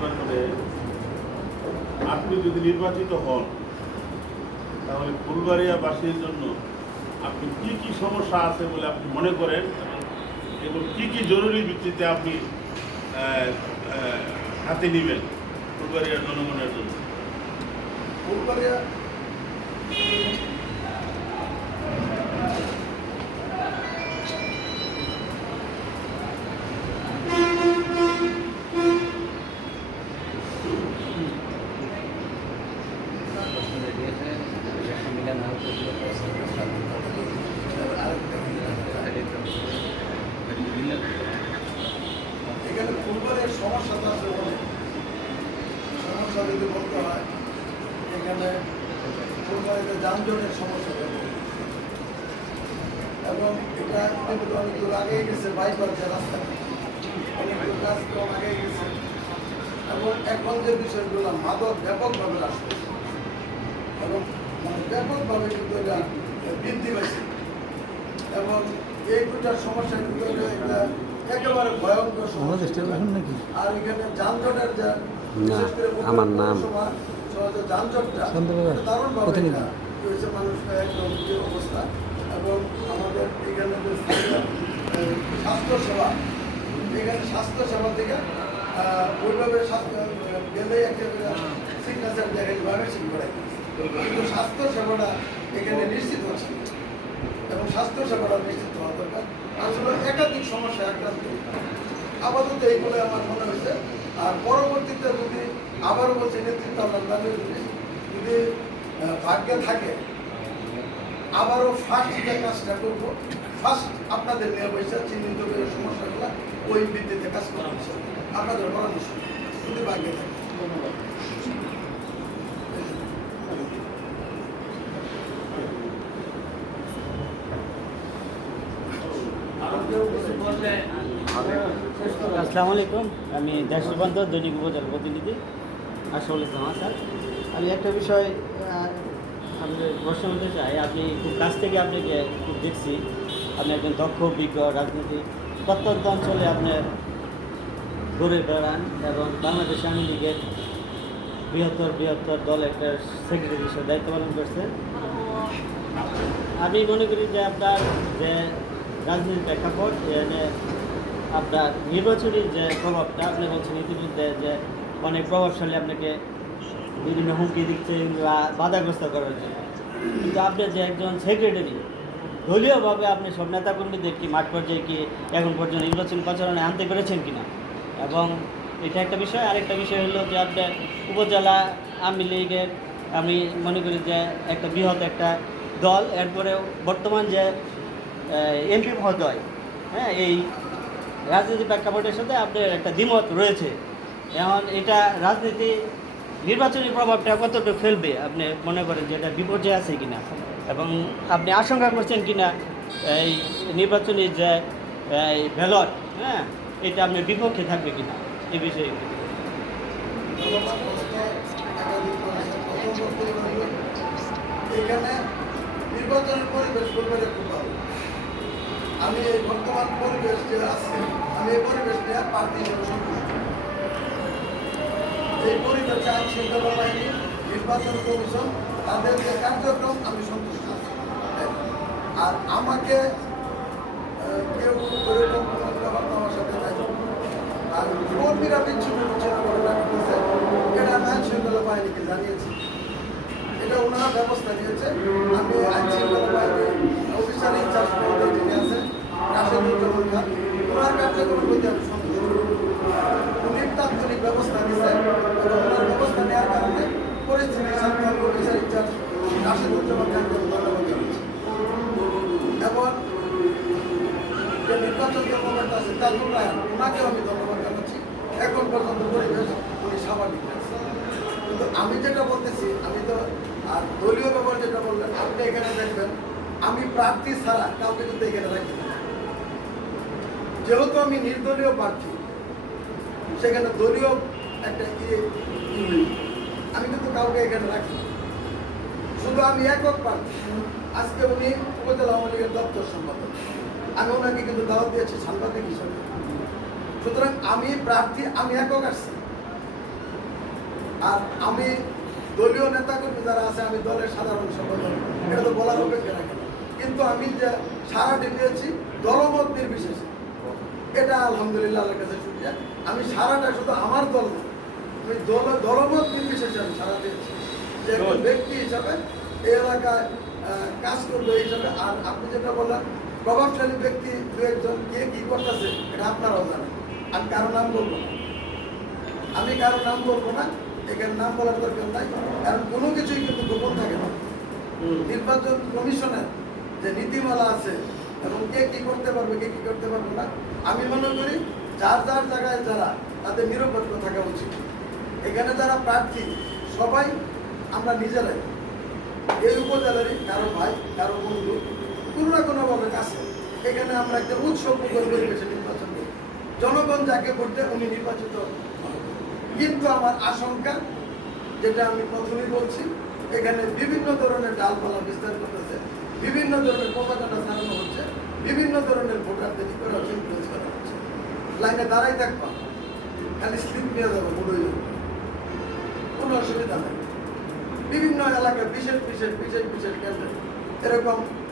নির্বাচনে আপনি যদি নির্বাচিত হন তাহলে ফুলবাড়িয়াবাসীর জন্য আপনি কি কি সমস্যা আছে বলে আপনি মনে করেন এবং কি কি জরুরি ভিত্তিতে আপনি হাতে নেবেন ফুলবাড়িয়ার জনগণের জন্য? ফুলবাড়িয়া এখানে ফুলবাড়িয়ার সমস্যাটা আছে অনেক। সমস্যা যদি বলতে হয়, এখানে ফুলবাড়িতে যানজটের সমস্যা থাকে এবং এটা কিন্তু অনেক দূর আগেই গেছে, বাইপাস যে রাস্তা অনেক দূর কাজ কম আগেই গেছে এবং এখন যে বিষয়গুলো মাদক ব্যাপকভাবে আসছে এবং মানে ব্যাপকভাবে কিন্তু এটা বৃদ্ধি পাইছে এবং এই দুটার সমস্যা কিন্তু এটা একেবারে ভয়ঙ্কর সমস্যা। আর এখানে যানজটের যা বিশেষ করে আমার নাম যানজটটা দারুণভাবে হয়েছে, মানুষের একদম যে অবস্থা এবং আমাদের এখানে যে স্বাস্থ্যসেবা, এখানে স্বাস্থ্যসেবা থেকে ওইভাবে গেলে একটা সিগনেচার জায়গায় ভ্যাকসিন করাই, কিন্তু স্বাস্থ্যসেবাটা এখানে নিশ্চিত হচ্ছে এবং স্বাস্থ্যসেবাটা নিশ্চিত হওয়া দরকার। আসলে একাধিক সমস্যা আক্রান্ত আপাতত এইগুলো আমার মনে হয়েছে। আর পরবর্তীতে যদি আবারও বলছে নেতৃত্ব আমরা দাবি যদি ভাগ্যে থাকে আবারও ফার্স্ট যে কাজটা করবো, ফার্স্ট আপনাদের নিয়ে পয়সা চিহ্নিত করে সমস্যাগুলো ওই ভিত্তিতে কাজ করা হচ্ছে আপনাদের পরামর্শ যদি ভাগ্যে থাকে। ধন্যবাদ। আসসালামু আলাইকুম, আমি দেশ রূপান্তর দৈনিক উপজেলার প্রতিনিধি আশরাফুল ইসলাম হাসান। আমি একটা বিষয় আমি প্রশ্ন করতে চাই। আপনি খুব কাছ থেকে আপনাকে খুব দেখছি, আপনি একজন দক্ষ বিজ্ঞ রাজনীতি প্রত্যন্ত অঞ্চলে আপনার ঘুরে বেড়ান এবং বাংলাদেশ আওয়ামী লীগের বৃহত্তর দল একটা সেক্রেটারি হিসেবে দায়িত্ব পালন করছেন। আমি মনে করি যে আপনার যে রাজনীতির প্রেক্ষাপট, আপনার নির্বাচনী যে প্রভাবটা আপনি বলছেন ইতিমধ্যে যে অনেক প্রভাবশালী আপনাকে বিভিন্ন হুমকি দিচ্ছে বা বাধাগ্রস্ত করার জন্য, কিন্তু আপনি যে একজন সেক্রেটারি দলীয়ভাবে আপনি সব নেতাকর্মীদের কি মাঠ পর্যায়ে কি এখন পর্যন্ত নির্বাচনী প্রচারণায় আনতে পেরেছেন কিনা, এবং এটা একটা বিষয়। আরেকটা বিষয় হলো যে আপনার উপজেলা আওয়ামী লীগের আমি মনে করি যে একটা বৃহৎ একটা দল, এরপরে বর্তমান যে এমপি মহোদয়, হ্যাঁ, এই রাজনীতি প্রেক্ষাপটের সাথে আপনার একটা দ্বিমত রয়েছে। এখন এটা রাজনীতি নির্বাচনী প্রভাবটা কতটুকু ফেলবে আপনি মনে করেন যে এটা বিপর্যয় আছে কিনা, এবং আপনি আশঙ্কা করছেন কিনা এই নির্বাচনী যে ব্যালট, হ্যাঁ, এটা আপনার বিপক্ষে থাকবে কিনা এই বিষয়ে? এখানে নির্বাচনের পরিবেশ বলতে খুব ভালো। আমি এই বর্তমান পরিবেশ যে আছে, আমি এই পরিবেশ নিয়ে প্রার্থী হিসেবে সন্তুষ্ট। এই পরিবেশ আইন শৃঙ্খলা বাহিনী, নির্বাচন কমিশন, তাদের যে কার্যক্রম আমি সন্তুষ্ট আছি। আর আমাকে কেউ এরকম কোনো কথাবার্তা আমার সাথে নাই। আর কর্মীরা বিচ্ছিন্ন ঘটনা ঘটেছে, এটা আমি আইন শৃঙ্খলা বাহিনীকে জানিয়েছি, এটা ওনারা ব্যবস্থা নিয়েছে। আমি আইন শৃঙ্খলা বাহিনী অফিসার ইনচার্জ যিনি আছেন রাশেদুজ্জামান খান, ওনার কার্যক্রমের প্রতি আমি সন্তুষ্ট। উনি তাৎক্ষণিক ব্যবস্থা নিয়েছেন এবং ওনার ব্যবস্থা নেওয়ার কারণে পরিস্থিতি শান্ত অফিসার ইনচার্জ রাশেদুজ্জামান খানকে ধন্যবাদ জানাচ্ছি। এবং যে নির্বাচন কর্মকর্তা আছে তাজুল রায়হান, ওনাকেও আমি ধন্যবাদ জানাচ্ছি। এখন পর্যন্ত পরিবেশ উনি স্বাভাবিক আছে। কিন্তু আমি যেটা বলতেছি, আমি তো আর দলীয় ব্যাপার যেটা বললেন, আপনি এখানে দেখবেন আমি প্রার্থী ছাড়া কাউকে কিন্তু এখানে রাখি না। যেহেতু আমি নির্দলীয় প্রার্থী, সেখানে দলীয় একটা আমি কিন্তু কাউকে এখানে রাখি না। শুধু আমি একক প্রার্থী। আজকে উনি উপজেলা আওয়ামী লীগের দপ্তর সম্পাদক, আমি ওনাকে কিন্তু দাওয়াত দিয়েছি সাংবাদিক হিসাবে। সুতরাং আমি প্রার্থী, আমি একক আসছি। আর আমি দলীয় নেতাকর্মী যারা আছে, আমি দলের সাধারণ সম্পাদক, এটা তো বলার অপেক্ষা রাখে না। কিন্তু আমি যে সারাটি পেয়েছি দলমত নির্বিশেষে, এটা আলহামদুলিল্লাহ আল্লাহর কাছে শুকরিয়া। আমি সারাটা শুধু আমার দল না, আমি দলমত নির্বিশেষে আমি সারা পেয়েছি, যে একজন ব্যক্তি হিসাবে এই এলাকায় কাজ করবে এই হিসাবে। আর আপনি যেটা বললেন প্রভাবশালী ব্যক্তি দু একজন কে কি করতেছে, এটা আপনারাও জানেন। আমি কারো নাম বলবো না, আমি কারো নাম বলবো না, এখানে নাম বলার দরকার নাই, কারণ কোনো কিছুই কিন্তু গোপন থাকে না। নির্বাচন কমিশনের যে নীতিমালা আছে এবং কে কি করতে পারবে কে কি করতে পারবে না, আমি মনে করি যার যার জায়গায় যারা, তাদের নিরপেক্ষ থাকা উচিত। এখানে যারা প্রার্থী সবাই আমরা নিজেরাই এই উপজেলারই কারো ভাই কারো বন্ধু, কোনো না কোনোভাবে কাছে। এখানে আমরা একটা উৎসব মুখর পরিবেশে নির্বাচন করি, জনগণ যাকে ভোট দেয় উনি নির্বাচিত হন। কিন্তু আমার আশঙ্কা, যেটা আমি প্রথমেই বলছি, এখানে বিভিন্ন ধরনের ডালপালা বিস্তার করতেছে, বিভিন্ন ধরনের প্রচারণা চালানো হচ্ছে, বিভিন্ন ধরনের ভোটারদের ইনফ্লুয়েন্স করা হচ্ছে। লাইনে দাঁড়াই থাকবা, খালি স্লিপ নিয়ে যাবো, ভোট হয়ে যাবে, কোনো অসুবিধা নেই। বিভিন্ন এলাকায় বিশেষ কেন্দ্রে এরকম